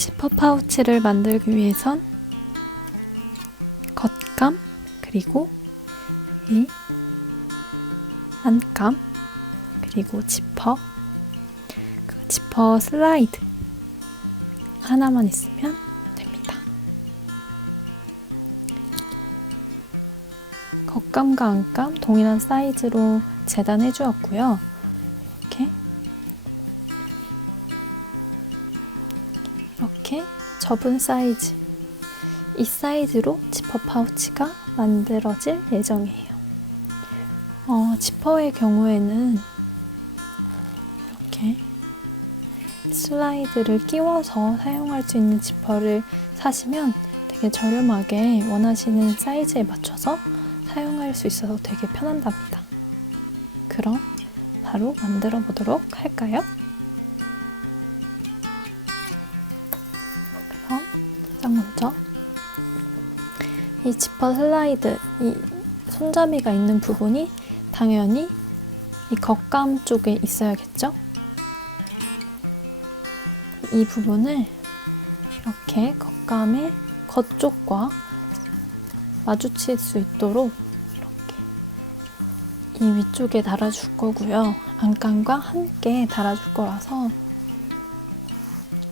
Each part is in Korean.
지퍼 파우치를 만들기 위해선 겉감 그리고 이 안감 그리고 지퍼 슬라이드 하나만 있으면 됩니다. 겉감과 안감 동일한 사이즈로 재단해 주었고요. 이렇게 접은 사이즈, 이 사이즈로 지퍼 파우치가 만들어질 예정이에요. 지퍼의 경우에는 이렇게 슬라이드를 끼워서 사용할 수 있는 지퍼를 사시면 되게 저렴하게 원하시는 사이즈에 맞춰서 사용할 수 있어서 되게 편한답니다. 그럼 바로 만들어 보도록 할까요? 그럼 가장 먼저 이 지퍼 슬라이드, 이 손잡이가 있는 부분이 당연히 이 겉감 쪽에 있어야겠죠? 이 부분을 이렇게 겉감의 겉쪽과 마주칠 수 있도록 이렇게 이 위쪽에 달아줄 거고요. 안감과 함께 달아줄 거라서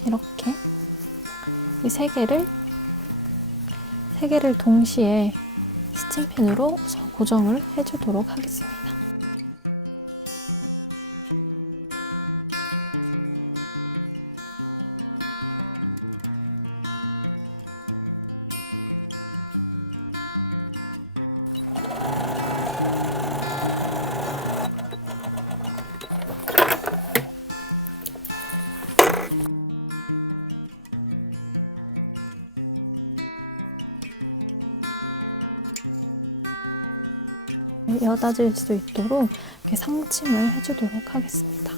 이렇게 이 세 개를 동시에 스팀핀으로 우선 고정을 해주도록 하겠습니다. 여닫을 수 있도록 이렇게 상침을 해주도록 하겠습니다.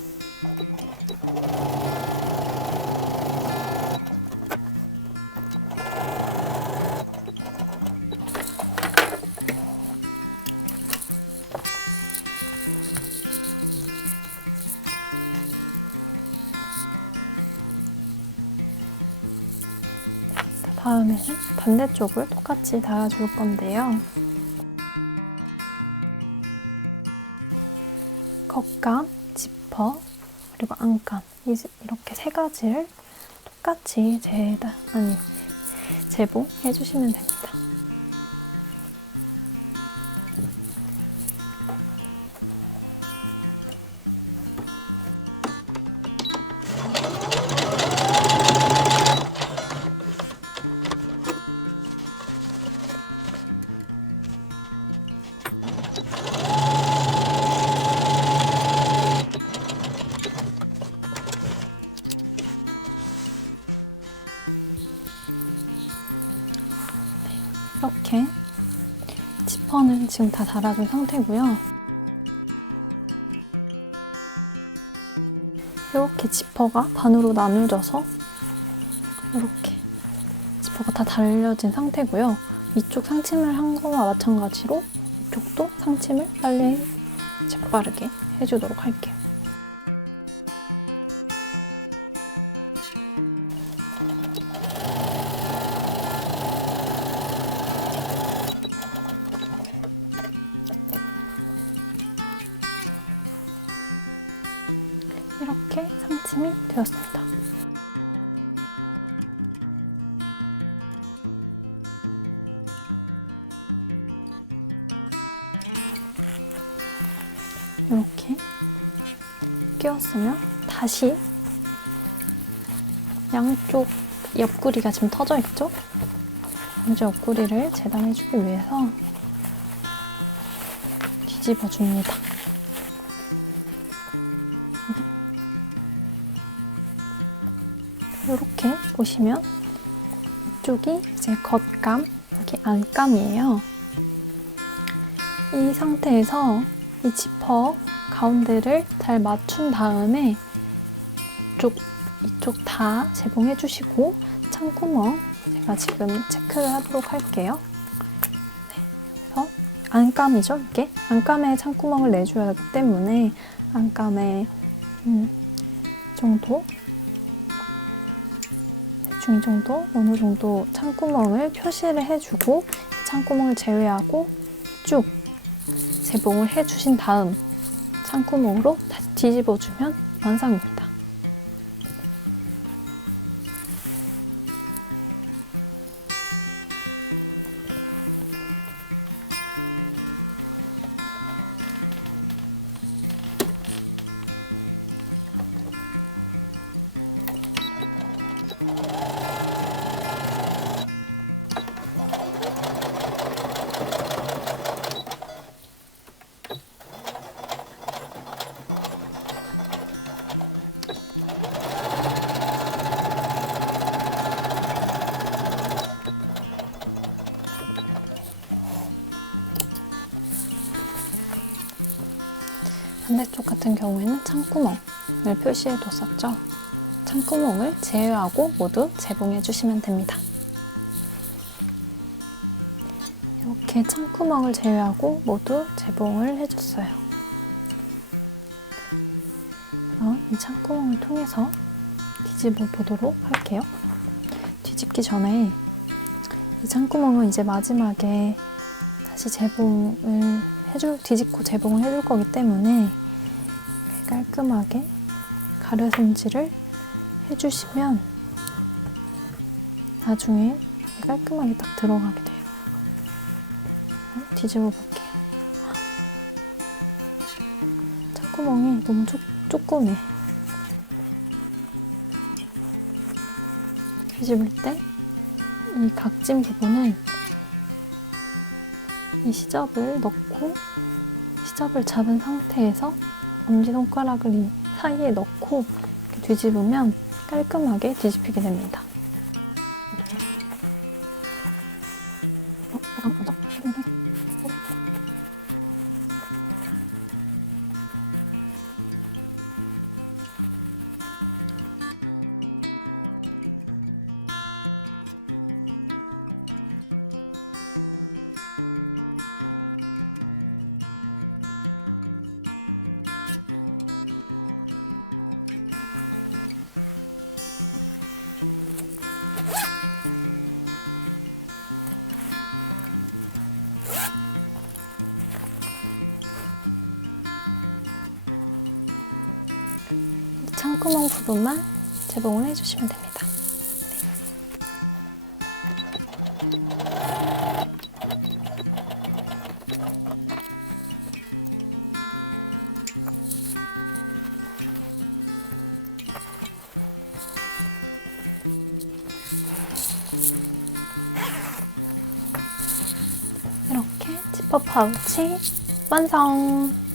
다음에는 반대쪽을 똑같이 달아줄 건데요. 겉감, 지퍼, 그리고 안감 이렇게 세 가지를 똑같이 재봉해 주시면 됩니다. 이렇게 지퍼는 지금 다 달아준 상태고요. 이렇게 지퍼가 반으로 나누어져서 이렇게 지퍼가 다 달려진 상태고요. 이쪽 상침을 한 거와 마찬가지로 이쪽도 상침을 빨리 재빠르게 해주도록 할게요. 이렇게 상침이 되었습니다. 이렇게 끼웠으면 다시 양쪽 옆구리가 지금 터져 있죠? 양쪽 옆구리를 재단해주기 위해서 뒤집어 줍니다. 이렇게 보시면 이쪽이 이제 겉감, 여기 안감이에요. 이 상태에서 이 지퍼 가운데를 잘 맞춘 다음에 이쪽 다 재봉해 주시고 창구멍 제가 지금 체크를 하도록 할게요. 네, 그래서 안감이죠, 이게? 안감에 창구멍을 내줘야 하기 때문에 안감에 정도 대충 이 정도 어느 정도 창구멍을 표시를 해주고 창구멍을 제외하고 쭉 재봉을 해주신 다음 창구멍으로 다시 뒤집어주면 완성입니다. 반대쪽 같은 경우에는 창구멍을 표시해 뒀었죠. 창구멍을 제외하고 모두 재봉해 주시면 됩니다. 이렇게 창구멍을 제외하고 모두 재봉을 해줬어요. 그럼 이 창구멍을 통해서 뒤집어 보도록 할게요. 뒤집기 전에 이 창구멍은 이제 마지막에 다시 뒤집고 재봉을 해줄 거기 때문에 깔끔하게 가르손질을 해주시면 나중에 깔끔하게 딱 들어가게 돼요. 뒤집어 볼게요. 창구멍이 너무 조그매. 뒤집을 때 이 각진 부분은 이 시접을 넣고 시접을 잡은 상태에서 엄지손가락을 이 사이에 넣고 이렇게 뒤집으면 깔끔하게 뒤집히게 됩니다. 창구멍 부분만 재봉을 해주시면 됩니다. 이렇게 지퍼 파우치 완성!